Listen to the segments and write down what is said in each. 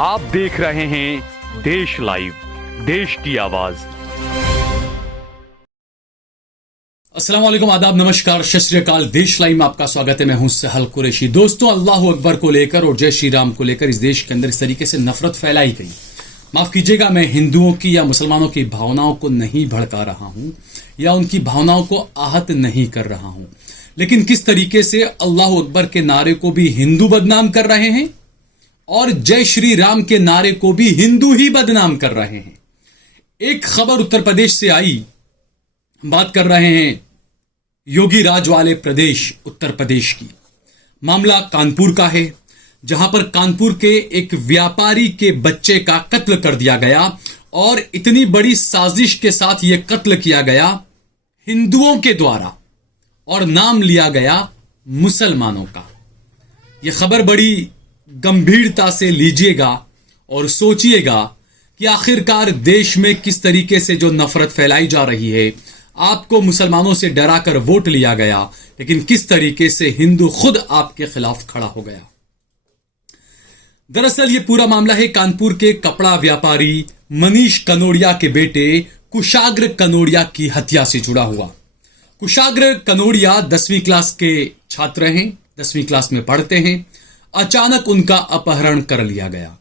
आप देख रहे हैं देश लाइव, देश की आवाज। अस्सलाम वालेकुम, आदाब, नमस्कार, सत श्री अकाल। देश लाइव में आपका स्वागत है। मैं हूं सहल कुरैशी। दोस्तों, अल्लाह अकबर को लेकर और जय श्री राम को लेकर इस देश के अंदर इस तरीके से नफरत फैलाई गई। माफ कीजिएगा, मैं हिंदुओं की या मुसलमानों की भावनाओं को नहीं भड़का रहा हूं या उनकी भावनाओं को आहत नहीं कर रहा हूं, लेकिन किस तरीके से अल्लाह अकबर के नारे को भी हिंदू बदनाम कर रहे हैं और जय श्री राम के नारे को भी हिंदू ही बदनाम कर रहे हैं। एक खबर उत्तर प्रदेश से आई, बात कर रहे हैं योगी राज वाले प्रदेश उत्तर प्रदेश की। मामला कानपुर का है, जहां पर कानपुर के एक व्यापारी के बच्चे का कत्ल कर दिया गया और इतनी बड़ी साजिश के साथ यह कत्ल किया गया हिंदुओं के द्वारा और नाम लिया गया मुसलमानों का। यह खबर बड़ी गंभीरता से लीजिएगा और सोचिएगा कि आखिरकार देश में किस तरीके से जो नफरत फैलाई जा रही है। आपको मुसलमानों से डराकर वोट लिया गया, लेकिन किस तरीके से हिंदू खुद आपके खिलाफ खड़ा हो गया। दरअसल ये पूरा मामला है कानपुर के कपड़ा व्यापारी मनीष कनोडिया के बेटे कुशाग्र कनोडिया की हत्या से जुड़ा हुआ। कुशाग्र कनोडिया 10वीं क्लास के छात्र हैं, 10वीं क्लास में पढ़ते हैं। अचानक उनका अपहरण कर लिया गया।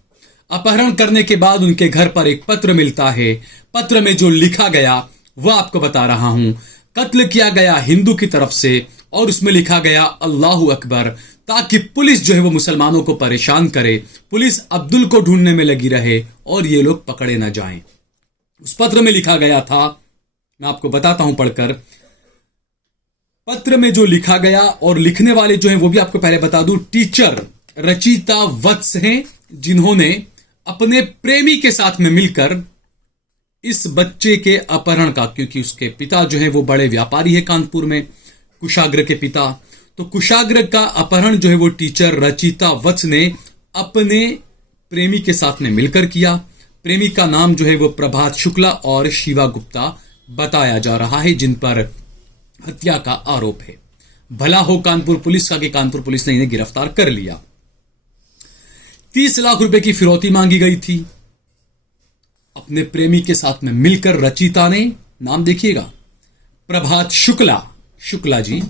अपहरण करने के बाद उनके घर पर एक पत्र मिलता है। पत्र में जो लिखा गया वह आपको बता रहा हूं। कत्ल किया गया हिंदू की तरफ से और उसमें लिखा गया अल्लाहू अकबर, ताकि पुलिस जो है वो मुसलमानों को परेशान करे, पुलिस अब्दुल को ढूंढने में लगी रहे और ये लोग पकड़े ना जाएं। उस पत्र में लिखा गया था, मैं आपको बताता हूं पढ़कर। पत्र में जो लिखा गया और लिखने वाले जो हैं वो भी आपको पहले बता दूं, टीचर रचिता वत्स हैं, जिन्होंने अपने प्रेमी के साथ में मिलकर इस बच्चे के अपहरण का, क्योंकि उसके पिता जो है वो बड़े व्यापारी है कानपुर में, कुशाग्र के पिता, तो कुशाग्र का अपहरण जो है वो टीचर रचिता वत्स ने अपने प्रेमी के साथ में मिलकर किया। प्रेमी का नाम जो है वो प्रभात शुक्ला और शिवा गुप्ता बताया जा रहा है, जिन पर हत्या का आरोप है। भला हो कानपुर पुलिस का कि कानपुर पुलिस ने इन्हें गिरफ्तार कर लिया। 30 लाख रुपए की फिरौती मांगी गई थी। अपने प्रेमी के साथ में मिलकर रचिता ने, नाम देखिएगा, प्रभात शुक्ला जी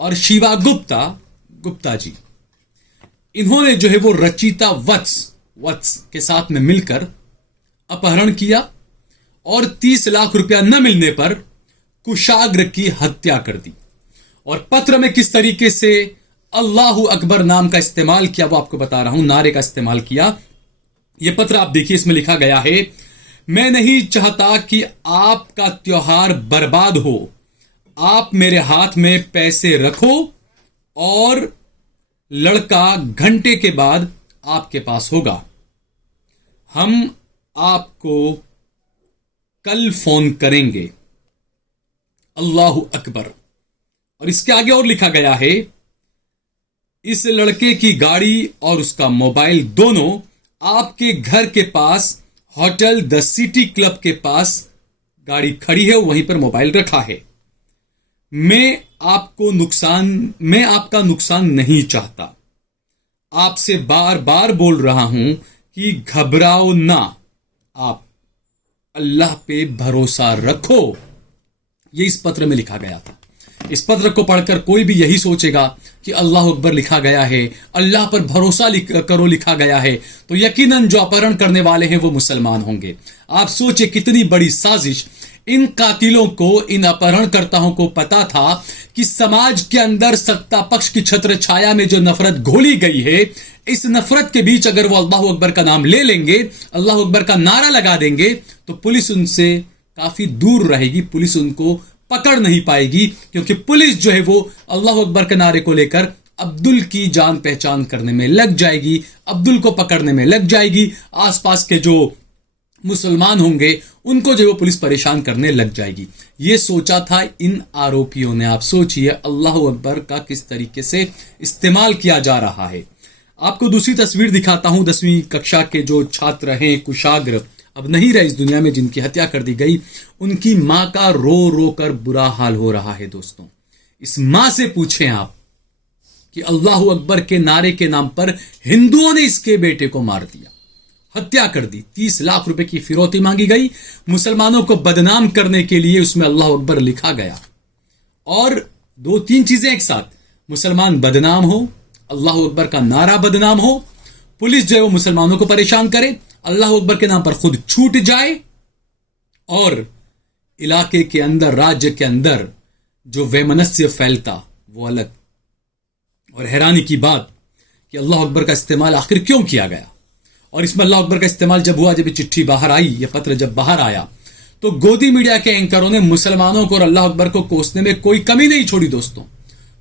और शिवा गुप्ता जी, इन्होंने जो है वो रचिता वत्स के साथ में मिलकर अपहरण किया और 30 लाख रुपया न मिलने पर कुशाग्र की हत्या कर दी। और पत्र में किस तरीके से अल्लाहू अकबर नाम का इस्तेमाल किया वो आपको बता रहा हूं, नारे का इस्तेमाल किया। यह पत्र आप देखिए, इसमें लिखा गया है, मैं नहीं चाहता कि आपका त्योहार बर्बाद हो। आप मेरे हाथ में पैसे रखो और लड़का घंटे के बाद आपके पास होगा। हम आपको कल फोन करेंगे। अल्लाहू अकबर। और इसके आगे और लिखा गया है, इस लड़के की गाड़ी और उसका मोबाइल दोनों आपके घर के पास होटल द सिटी क्लब के पास गाड़ी खड़ी है, वहीं पर मोबाइल रखा है। मैं आपका नुकसान नहीं चाहता। आपसे बार बार बोल रहा हूं कि घबराओ ना, आप अल्लाह पे भरोसा रखो। ये इस पत्र में लिखा गया था। इस पत्र को पढ़कर कोई भी यही सोचेगा कि अल्लाह अकबर लिखा गया है, अल्लाह पर भरोसा करो लिखा गया है, तो यकीनन जो अपहरण करने वाले हैं वो मुसलमान होंगे। आप सोचिए कितनी बड़ी साजिश। इन कातिलों को, इन अपहरणकर्ताओं को पता था कि समाज के अंदर सत्ता पक्ष की छत्र छाया में जो नफरत घोली गई है, इस नफरत के बीच अगर वो अल्लाह अकबर का नाम ले लेंगे, अल्लाह अकबर का नारा लगा देंगे, तो पुलिस उनसे काफी दूर रहेगी, पुलिस उनको पकड़ नहीं पाएगी, क्योंकि पुलिस जो है वो अल्लाह अकबर के नारे को लेकर अब्दुल की जान पहचान करने में लग जाएगी, अब्दुल को पकड़ने में लग जाएगी। आसपास के जो मुसलमान होंगे उनको जो वो पुलिस परेशान करने लग जाएगी। ये सोचा था इन आरोपियों ने। आप सोचिए अल्लाह अकबर का किस तरीके से इस्तेमाल किया जा रहा है। आपको दूसरी तस्वीर दिखाता हूं। 10वीं कक्षा के जो छात्र हैं कुशाग्र, अब नहीं रहे इस दुनिया में, जिनकी हत्या कर दी गई, उनकी मां का रो रो कर बुरा हाल हो रहा है। दोस्तों, इस मां से पूछें आप कि अल्लाह अकबर के नारे के नाम पर हिंदुओं ने इसके बेटे को मार दिया। हत्या कर दी। 30 लाख रुपए की फिरौती मांगी गई। मुसलमानों को बदनाम करने के लिए उसमें अल्लाह अकबर लिखा गया। और 2-3 चीजें एक साथ, मुसलमान बदनाम हो, अल्लाह अकबर का नारा बदनाम हो, पुलिस जो है वो मुसलमानों को परेशान करे, अल्लाह अकबर के नाम पर खुद छूट जाए, और इलाके के अंदर, राज्य के अंदर जो वैमनस्य फैलता वो अलग। और हैरानी की बात कि अल्लाह अकबर का इस्तेमाल आखिर क्यों किया गया। और इसमें अल्लाह अकबर का इस्तेमाल जब हुआ, जब ये चिट्ठी बाहर आई, ये पत्र जब बाहर आया, तो गोदी मीडिया के एंकरों ने मुसलमानों को और अल्लाह अकबर को कोसने में कोई कमी नहीं छोड़ी दोस्तों।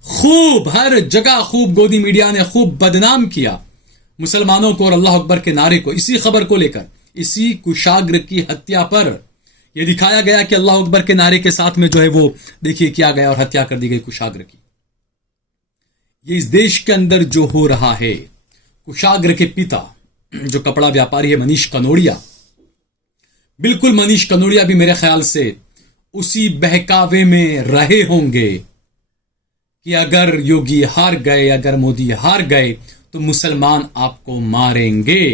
खूब हर जगह खूब गोदी मीडिया ने खूब बदनाम किया मुसलमानों को और अल्लाह अकबर के नारे को। इसी खबर को लेकर, इसी कुशाग्र की हत्या पर यह दिखाया गया कि अल्लाह अकबर के नारे के साथ में जो है वो देखिए किया गया और हत्या कर दी गई कुशाग्र की। ये इस देश के अंदर जो हो रहा है, कुशाग्र के पिता जो कपड़ा व्यापारी है मनीष कनोडिया, बिल्कुल मनीष कनोडिया भी मेरे ख्याल से उसी बहकावे में रहे होंगे कि अगर योगी हार गए, अगर मोदी हार गए तो मुसलमान आपको मारेंगे।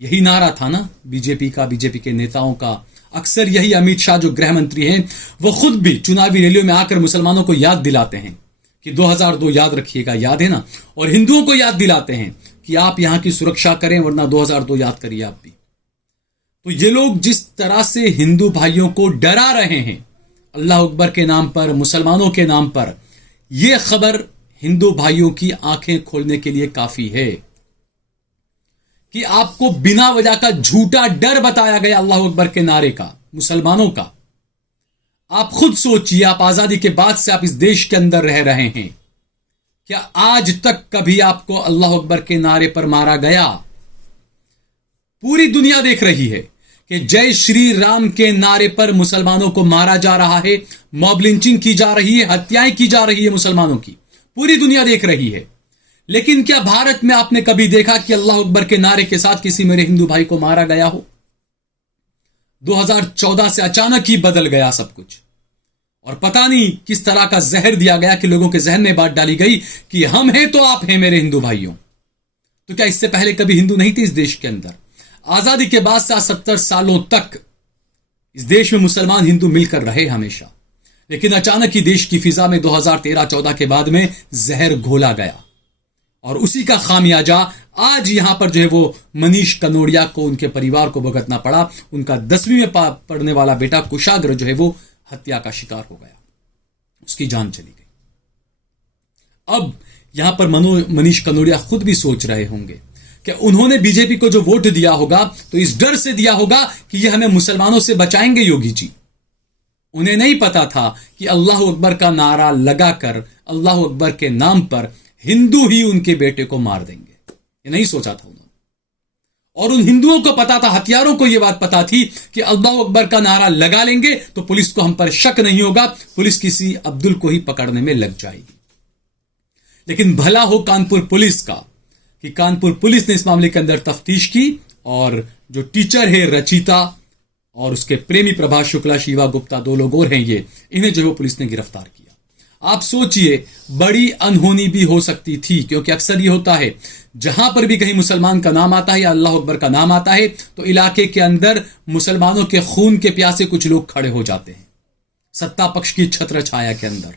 यही नारा था ना बीजेपी का, बीजेपी के नेताओं का। अक्सर यही अमित शाह जो गृह मंत्री हैं, वो खुद भी चुनावी रैलियों में आकर मुसलमानों को याद दिलाते हैं कि 2002 याद रखिएगा, याद है ना, और हिंदुओं को याद दिलाते हैं कि आप यहां की सुरक्षा करें, वरना 2002 याद करिए आप भी। तो ये लोग जिस तरह से हिंदू भाइयों को डरा रहे हैं अल्लाह अकबर के नाम पर, मुसलमानों के नाम पर, यह खबर हिंदू भाइयों की आंखें खोलने के लिए काफी है कि आपको बिना वजह का झूठा डर बताया गया अल्लाह अकबर के नारे का, मुसलमानों का। आप खुद सोचिए, आप आजादी के बाद से आप इस देश के अंदर रह रहे हैं, क्या आज तक कभी आपको अल्लाह अकबर के नारे पर मारा गया? पूरी दुनिया देख रही है कि जय श्री राम के नारे पर मुसलमानों को मारा जा रहा है, मॉब लिंचिंग की जा रही है, हत्याएं की जा रही है मुसलमानों की। पूरी दुनिया देख रही है। लेकिन क्या भारत में आपने कभी देखा कि अल्लाह अकबर के नारे के साथ किसी मेरे हिंदू भाई को मारा गया हो? 2014 से अचानक ही बदल गया सब कुछ, और पता नहीं किस तरह का जहर दिया गया कि लोगों के जहन में बात डाली गई कि हम हैं तो आप हैं मेरे हिंदू भाइयों। तो क्या इससे पहले कभी हिंदू नहीं थे इस देश के अंदर? आजादी के बाद से 70 सालों तक इस देश में मुसलमान हिंदू मिलकर रहे हमेशा। लेकिन अचानक ही देश की फिजा में 2013-14 के बाद में जहर घोला गया, और उसी का खामियाजा आज यहां पर जो है वो मनीष कनोडिया को, उनके परिवार को भुगतना पड़ा। उनका 10वीं में पढ़ने वाला बेटा कुशाग्र जो है वो हत्या का शिकार हो गया, उसकी जान चली गई। अब यहां पर मनीष कनोडिया खुद भी सोच रहे होंगे कि उन्होंने बीजेपी को जो वोट दिया होगा तो इस डर से दिया होगा कि ये हमें मुसलमानों से बचाएंगे योगी जी। उन्हें नहीं पता था कि अल्लाह अकबर का नारा लगाकर, अल्लाह अकबर के नाम पर हिंदू ही उनके बेटे को मार देंगे। ये नहीं सोचा था उन्होंने। और उन हिंदुओं को पता था, हथियारों को यह बात पता थी कि अल्लाह अकबर का नारा लगा लेंगे तो पुलिस को हम पर शक नहीं होगा, पुलिस किसी अब्दुल को ही पकड़ने में लग जाएगी। लेकिन भला हो कानपुर पुलिस का कि कानपुर पुलिस ने इस मामले के अंदर तफ्तीश की, और जो टीचर है रचिता और उसके प्रेमी प्रभाष शुक्ला, शिवा गुप्ता, 2 लोग और हैं, ये इन्हें जो है पुलिस ने गिरफ्तार किया। आप सोचिए, बड़ी अनहोनी भी हो सकती थी, क्योंकि अक्सर ये होता है जहां पर भी कहीं मुसलमान का नाम आता है या अल्लाह अकबर का नाम आता है तो इलाके के अंदर मुसलमानों के खून के प्यासे कुछ लोग खड़े हो जाते हैं सत्ता पक्ष की छत्र छाया के अंदर।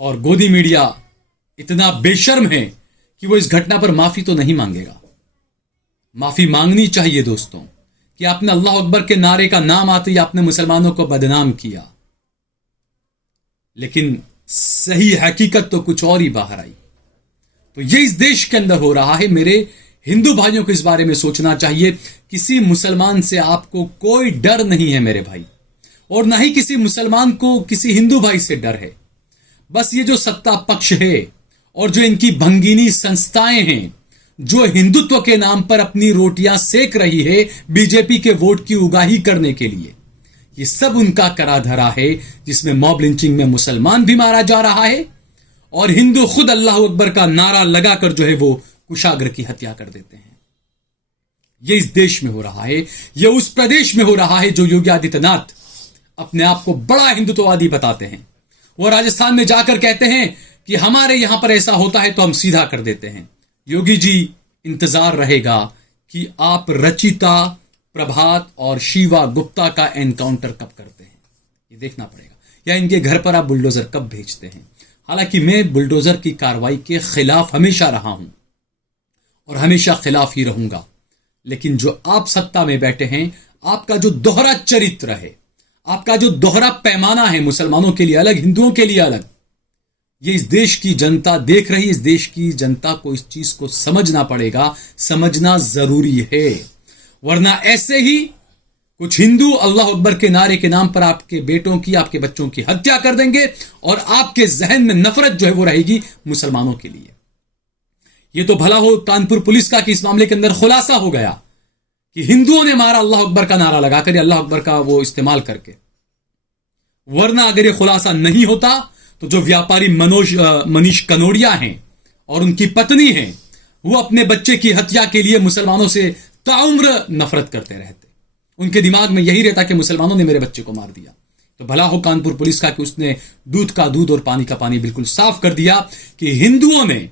और गोदी मीडिया इतना बेशर्म है कि वो इस घटना पर माफी तो नहीं मांगेगा। माफी मांगनी चाहिए दोस्तों कि आपने अल्लाह अकबर के नारे का नाम आते ही आपने मुसलमानों को बदनाम किया, लेकिन सही हकीकत तो कुछ और ही बाहर आई। तो ये इस देश के अंदर हो रहा है। मेरे हिंदू भाइयों को इस बारे में सोचना चाहिए। किसी मुसलमान से आपको कोई डर नहीं है मेरे भाई, और ना ही किसी मुसलमान को किसी हिंदू भाई से डर है। बस ये जो सत्ता पक्ष है और जो इनकी भंगीनी संस्थाएं हैं जो हिंदुत्व के नाम पर अपनी रोटियां सेक रही है बीजेपी के वोट की उगाही करने के लिए, ये सब उनका करा धरा है, जिसमें मॉब लिंचिंग में मुसलमान भी मारा जा रहा है और हिंदू खुद अल्लाह अकबर का नारा लगाकर जो है वो कुशाग्र की हत्या कर देते हैं। ये इस देश में हो रहा है, ये उस प्रदेश में हो रहा है जो योगी आदित्यनाथ अपने आप को बड़ा हिंदुत्ववादी बताते हैं। वो राजस्थान में जाकर कहते हैं कि हमारे यहां पर ऐसा होता है तो हम सीधा कर देते हैं। योगी जी इंतजार रहेगा कि आप रचिता, प्रभात और शिवा गुप्ता का एनकाउंटर कब करते हैं, ये देखना पड़ेगा, या इनके घर पर आप बुलडोजर कब भेजते हैं। हालांकि मैं बुलडोजर की कार्रवाई के खिलाफ हमेशा रहा हूं और हमेशा खिलाफ ही रहूंगा, लेकिन जो आप सत्ता में बैठे हैं, आपका जो दोहरा चरित्र है, आपका जो दोहरा पैमाना है, मुसलमानों के लिए अलग, हिंदुओं के लिए अलग, ये इस देश की जनता देख रही है। इस देश की जनता को इस चीज को समझना पड़ेगा, समझना जरूरी है, वरना ऐसे ही कुछ हिंदू अल्लाह अकबर के नारे के नाम पर आपके बेटों की, आपके बच्चों की हत्या कर देंगे और आपके जहन में नफरत जो है वो रहेगी मुसलमानों के लिए। ये तो भला हो कानपुर पुलिस का कि इस मामले के अंदर खुलासा हो गया कि हिंदुओं ने मारा अल्लाह अकबर का नारा लगाकर, अल्लाह अकबर का वो इस्तेमाल करके, वरना अगर ये खुलासा नहीं होता तो जो व्यापारी मनीष कनोडिया हैं और उनकी पत्नी हैं, वो अपने बच्चे की हत्या के लिए मुसलमानों से ताउम्र नफरत करते रहते। उनके दिमाग में यही रहता कि मुसलमानों ने मेरे बच्चे को मार दिया। तो भला हो कानपुर पुलिस का कि उसने दूध का दूध और पानी का पानी बिल्कुल साफ कर दिया कि हिंदुओं ने,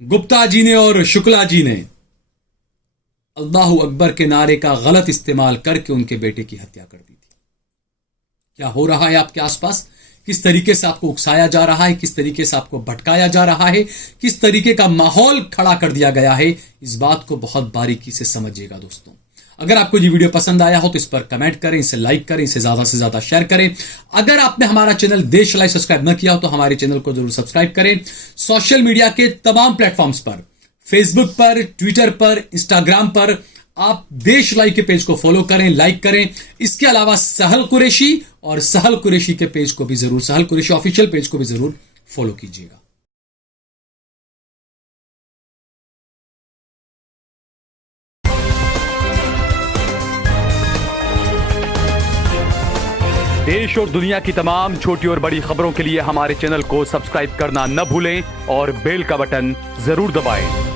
गुप्ता जी ने और शुक्ला जी ने अल्लाह अकबर के नारे का गलत इस्तेमाल करके उनके बेटे की हत्या कर दी थी। क्या हो रहा है आपके आसपास, किस तरीके से आपको उकसाया जा रहा है, किस तरीके से आपको भटकाया जा रहा है, किस तरीके का माहौल खड़ा कर दिया गया है, इस बात को बहुत बारीकी से समझिएगा दोस्तों। अगर आपको ये वीडियो पसंद आया हो तो इस पर कमेंट करें, इसे लाइक करें, इसे ज्यादा से ज्यादा शेयर करें। अगर आपने हमारा चैनल देश लाइव सब्सक्राइब न किया हो तो हमारे चैनल को जरूर सब्सक्राइब करें। सोशल मीडिया के तमाम प्लेटफॉर्म्स पर, फेसबुक पर, ट्विटर पर, इंस्टाग्राम पर आप देश लाइव के पेज को फॉलो करें, लाइक करें। इसके अलावा सहल कुरैशी और सहल कुरैशी के पेज को भी जरूर, सहल कुरैशी ऑफिशियल पेज को भी जरूर फॉलो कीजिएगा। देश और दुनिया की तमाम छोटी और बड़ी खबरों के लिए हमारे चैनल को सब्सक्राइब करना न भूलें और बेल का बटन जरूर दबाएं।